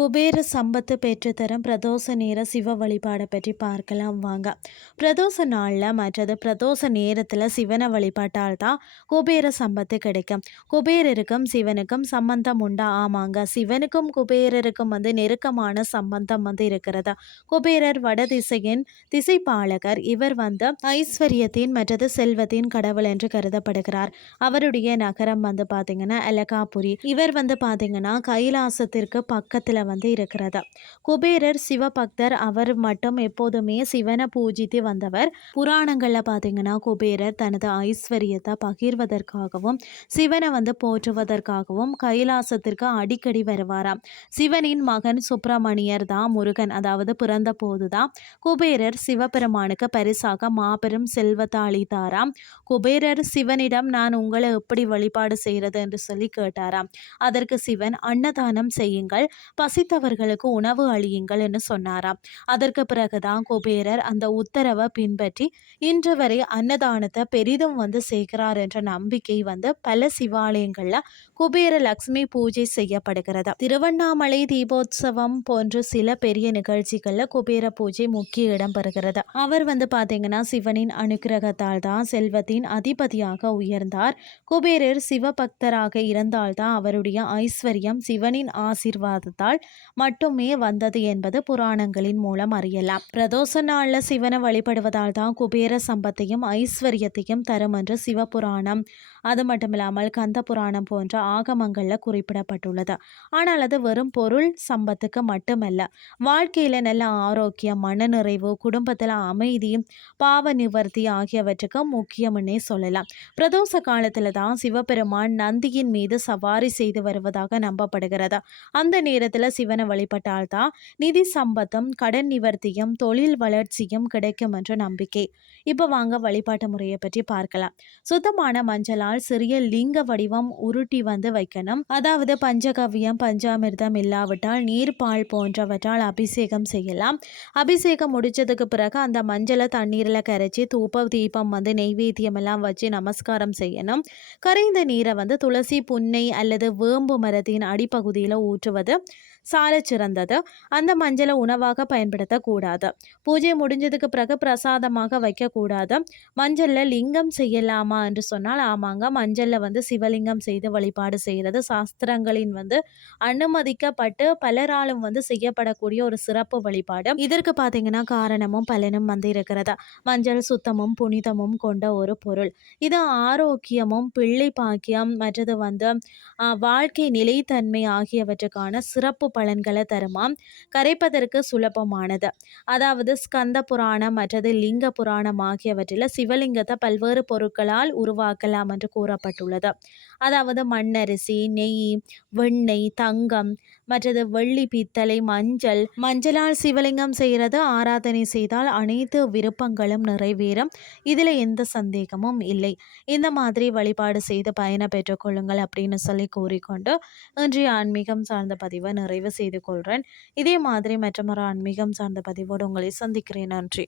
குபேர சம்பத்து பெற்றுத்தரும் பிரதோஷ நேர சிவ வழிபாடை பற்றி பார்க்கலாம் வாங்க. பிரதோஷ நாளில் மற்றது பிரதோஷ நேரத்தில் சிவனை வழிபாட்டால் தான் குபேர சம்பத்து கிடைக்கும். குபேரருக்கும் சிவனுக்கும் சம்பந்தம் உண்டா? ஆமாங்க. சிவனுக்கும் குபேரருக்கும் வந்து நெருக்கமான சம்பந்தம் வந்து இருக்கிறது? குபேரர் வடதிசையின் திசைப்பாலகர். இவர் வந்து ஐஸ்வர்யத்தின் மற்றது செல்வத்தின் கடவுள் என்று கருதப்படுகிறார். அவருடைய நகரம் வந்து பார்த்தீங்கன்னா அலகாபுரி. இவர் வந்து பார்த்தீங்கன்னா கைலாசத்திற்கு பக்கத்தில் வந்து இருக்கிறது. குபேரர் சிவபக்தர் அவர் மட்டும் எப்போதுமே சிவனை பூஜித்து வந்தவர். புராணங்களில் பார்த்தீங்கன்னா குபேரர் தனது ஐஸ்வர்யத்தை பகிர்வதற்காகவும் சிவனை வந்து போற்றுவதற்காகவும் கைலாசத்திற்கு அடிக்கடி வருவாராம். சிவனின் மகன் சுப்பிரமணியர் தான் முருகன். அதாவது பிறந்த போதுதான் குபேரர் சிவபெருமானுக்கு பரிசாக மாபெரும் செல்வத்தை அளித்தாராம். குபேரர் சிவனிடம் நான் உங்களை எப்படி வழிபாடு செய்கிறது என்று சொல்லி கேட்டாராம். அதற்கு சிவன் அன்னதானம் செய்யுங்கள். பசி பசித்தவர்களுக்கு உணவு அளியுங்கள் என்று சொன்னாராம். அதற்கு பிறகுதான் குபேரர் அந்த உத்தரவை பின்பற்றி இன்று வரை அன்னதானத்தை பெரிதும் வந்து செய்கிறார் என்ற நம்பிக்கை வந்து பல சிவாலயங்களில் குபேர லக்ஷ்மி பூஜை செய்யப்படுகிறது. திருவண்ணாமலை தீபோத்சவம் போன்ற சில பெரிய நிகழ்ச்சிகளில் குபேர பூஜை முக்கிய இடம் பெறுகிறது. அவர் வந்து பார்த்தீங்கன்னா சிவனின் அனுக்கிரகத்தால் தான் செல்வத்தின் அதிபதியாக உயர்ந்தார். குபேரர் சிவபக்தராக இருந்தால்தான் அவருடைய ஐஸ்வர்யம் சிவனின் ஆசிர்வாதத்தால் மட்டுமே வந்தது என்பது புராணங்களின் மூலம் அறியலாம். பிரதோஷ நாளில் சிவனை வழிபடுவதால் தான் குபேர சம்பத்தையும் ஐஸ்வர்யத்தையும் தரும் என்று சிவபுராணம் அது மட்டும் இல்லாமல் கந்த புராணம் போன்ற ஆகமங்களில் குறிப்பிடப்பட்டுள்ளது. ஆனால் அது வெறும் பொருள் சம்பத்துக்கு மட்டுமல்ல. வாழ்க்கையில் நல்ல ஆரோக்கியம் மனநிறைவு குடும்பத்தில் அமைதி பாவ நிவர்த்தி ஆகியவற்றுக்கு முக்கியம்னே சொல்லலாம். பிரதோஷ காலத்தில் தான் சிவபெருமான் நந்தியின் மீது சவாரி செய்து வருவதாக நம்பப்படுகிறது. அந்த நேரத்தில் சிவனை வழிபட்டால்தான் நிதி சம்பத்தும் கடன் நிவர்த்தியும் தொழில் வளர்ச்சியும் கிடைக்கும் என்ற நம்பிக்கை. இப்போ வாங்க வழிபாட்டு முறையை பற்றி பார்க்கலாம். சுத்தமான மஞ்சளால் சிறிய லிங்க வடிவம் உருட்டி வந்து வைக்கணும். அதாவது பஞ்சகவ்யம் பஞ்சாமிர்தம் இல்லாவிட்டால் நீர் பால் போன்றவற்றால் அபிஷேகம் செய்யலாம். அபிஷேகம் முடிச்சதுக்கு பிறகு அந்த மஞ்சளை தண்ணீரில் கரைச்சி தூப்ப தீபம் வந்து நெய்வேத்தியம் எல்லாம் வச்சு நமஸ்காரம் செய்யணும். கரைந்த நீரை வந்து துளசி புன்னை அல்லது வேம்பு மரத்தின் அடிப்பகுதியில் ஊற்றுவது சால சிறந்தது அந்த மஞ்சளை உணவாக பயன்படுத்தக்கூடாது. பூஜை முடிஞ்சதுக்கு பிறகு பிரசாதமாக வைக்கக்கூடாது. மஞ்சளில் லிங்கம் செய்யலாமா என்று சொன்னால் ஆமாங்க. மஞ்சளில் வந்து சிவலிங்கம் செய்து வழிபாடு செய்கிறது. சாஸ்திரங்களின் வந்து அனுமதிக்கப்பட்டு பலராலும் வந்து செய்யப்படக்கூடிய ஒரு சிறப்பு வழிபாடு. இதற்கு பார்த்தீங்கன்னா காரணமும் பலனும் வந்து இருக்கிறது மஞ்சள் சுத்தமும் புனிதமும் கொண்ட ஒரு பொருள். இது ஆரோக்கியமும் பிள்ளை பாக்கியம் மற்றது வந்து வாழ்க்கை நிலைத்தன்மை ஆகியவற்றுக்கான சிறப்பு பலன்களை தருமாம் கரைப்பதற்கு சுலபமானது. அதாவது ஸ்கந்த புராணம் மற்றது லிங்க புராணம் ஆகியவற்றில் சிவலிங்கத்தை பல்வேறு பொருட்களால் உருவாக்கலாம் என்று கூறப்பட்டுள்ளது. அதாவது மண்ணரிசி நெய் வெண்ணெய் தங்கம் மற்றது வெள்ளி பித்தளை மஞ்சள். மஞ்சளால் சிவலிங்கம் செய்கிறது ஆராதனை செய்தால் அனைத்து விருப்பங்களும் நிறைவேறும். இதில் எந்த சந்தேகமும் இல்லை. இந்த மாதிரி வழிபாடு செய்து பயனை பெற்றுக்கொள்ளுங்கள் அப்படின்னு சொல்லி கூறிக்கொண்டு இன்றைய ஆன்மீகம் சார்ந்த பதிவை நிறைவு செய்து கொள்கிறேன். இதே மாதிரி மற்றொரு ஆன்மீகம் சார்ந்த பதிவோடு உங்களை சந்திக்கிறேன். நன்றி.